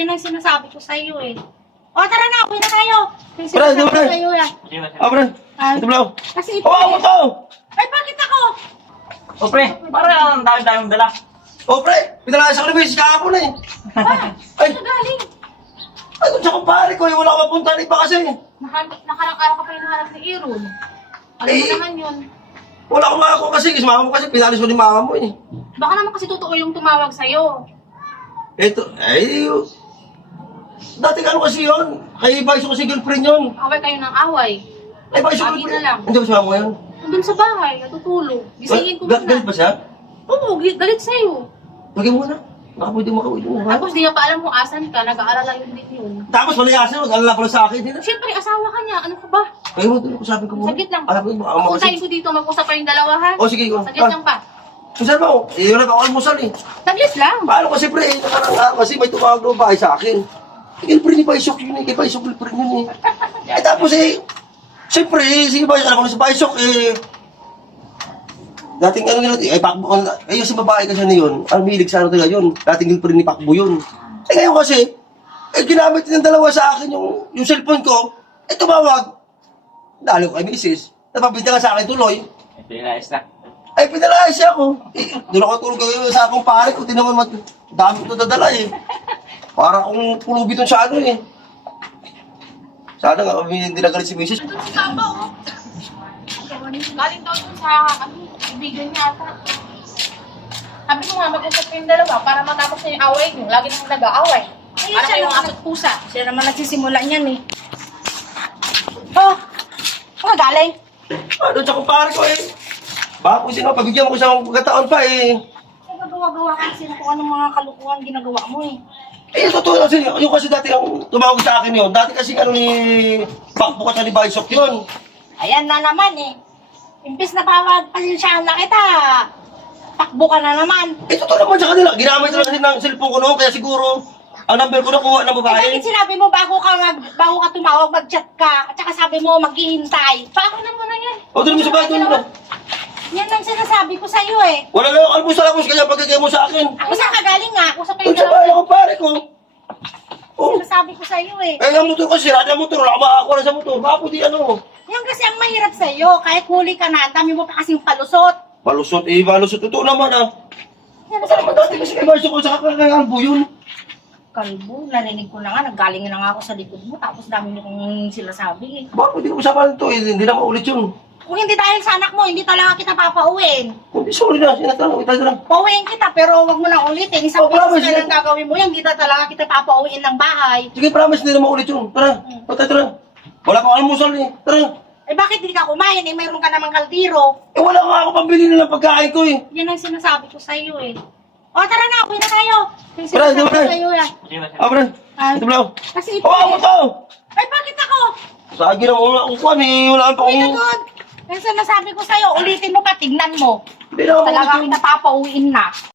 Yan ang sinasabi ko sa iyo eh. O, tara na, uwi na tayo. Yung Pre, sinasabi ko pre. sa iyo yan. Pre. Ito lang. Kasi ito Hawakan mo to! Ay, bakit ako? O pre, parang ang dami-daming dala. Pre. Pinalakas ako ni Beses kahapon eh. Ay, ano galing? Ay, doon sa kumpare ko. Wala ko mapunta na iba kasi. Nakarang-araw ka pa yung nahanap ni Aaron. Alam mo naman yun. Wala ko nga ako kasi. Mama mo kasi pinalis mo ni mama mo eh. Baka naman kasi totoo yung tumawag sa'yo. Ito, dati ano kasi yun? Kay Baiso kasi girlfriend yun. Away kayo ng away. Ay, Baiso Lagi na lang. Hindi ba si mama mo yun? Nandun sa bahay, natutulog. Gisingin ko Galit muna. ba siya? Oo, galit sa'yo. Lagay mo na. Baka pwede makauwi mo. Ha? Tapos di niya pa alam kung asan ka, nag-aalala yun din yun. Tapos malayasin mo. Alala ko lang sa akin. Siyempre, asawa ka niya. Ano ka ba? Kaya mo tulog ko sabi ko muna. Saglit lang. Alam ko baka mo Puntahin kasi. ko dito, mag-usap pa yung dalawa ha. O sige. Saglit lang pa. Saan ba? Yun na ako almusal eh. Saglit lang. Paano kasi pre? Nakarang kasi may tumawag na bahay sa akin. Girlfriend ni Baisok yun eh. Kay Baisok girlfriend yun eh. Eh tapos eh. Siyempre si Baisok. Alam ko na si Baisok eh. Dating ano nila, ay Pakbo, yung si babae kasi na yun, ang milig sa ano talaga yun, dating girlfriend ni Pakbo yun. Eh ngayon kasi, ginamit ng dalawa sa akin yung cellphone ko, tumawag. Dalo ko kay misis, napabinta nga sa akin tuloy. Pinalayas na. Ay pinalayas siya ako. Doon ako tulog sa akong pare ko, tinaman dami ko dadala eh. Para akong pulubi doon sa ano eh. Sana nga, hindi nagalit si misis. Ito si Papa oh. Galing daw dun sa kaibigan niya ata. Sabi ko nga, mag-usap yung dalawa para matapos na yung away niyo. Lagi nang nag-aaway. Para kayong aso't pusa. Siya naman nagsisimula niyan eh. Oh! Ano galing? Doon sa kumpare ko eh. Baka kung sino, pabigyan mo ko sa pagkataon pa eh. Ay, gagawa-gawa kasi kung anong mga kalukuhan ginagawa mo eh. Eh, totoo kasi, yung kasi dati ang tumawag sa akin yun, dati kasi ano ni Pakbo ka sa ni Baisok yun. Ayan na naman eh. Imbis na pasensyahan na kita. Takbo ka na naman. Eh, totoo naman sa kanila. Ginamit nila kasi ng cellphone ko noon, kaya siguro ang number ko nakuha ng Eh, babae. bakit sinabi mo bago ka tumawag, mag-chat ka, at saka sabi mo maghihintay? Paano na muna yan? O, doon mo sa bahay, doon mo. Yan ang sinasabi ko sa'yo eh. Wala na yung almusal-almus kaya pagkagay mo sa akin. Ako saan ka galing nga? Usap pa Doon yung sa dalawa. bahay ng kumpare ko. Oh, Sinasabi ko sa'yo eh. eh, ang motor ko, sira na motor. Wala ka makakakuha na sa motor. Baka pwede ano. Yan kasi ang mahirap sa'yo. Kahit huli ka na, ang dami mo pa kasing palusot. Malusot, eh, malusot. Totoo naman ah. Yan Baka naman dati kasi kay Baisok ko sa kakakalbo yun. kalbo, narinig ko na nga, naggaling na nga ako sa likod mo, tapos dami mo kong sinasabi eh. Baka pwede ko usapan ito eh. Hindi na maulit yun. Kung hindi dahil sa anak mo, hindi talaga kita papauwiin. Hindi, sorry na. Sinatanong kita lang. Pauwiin kita, pero wag mo na ulitin. Isang Oh, promise, beses na lang gagawin mo yan, hindi na talaga kita papauwiin ng bahay. Sige, promise, hindi na maulit yun. Tara, tara. Wala pang almusal eh. Tara. Eh bakit hindi ka kumain? Eh mayroon ka namang kaldero. Eh, wala nga ako pambili na ng pagkain ko eh. Yan ang sinasabi ko sa iyo eh. O tara na, uwi na tayo. Yung Tara, sinasabi ko tara. sa iyo yan. Pre. Ito lang. Kasi ito Hawakan mo to! Ay bakit ako? Sagi na wala akong kuhan eh. Wala pa Uwi na akong... doon. Yung sinasabi ko sa iyo, ulitin mo pa, tignan mo. Hindi na ako Talaga maulit yun. kita papauwiin na.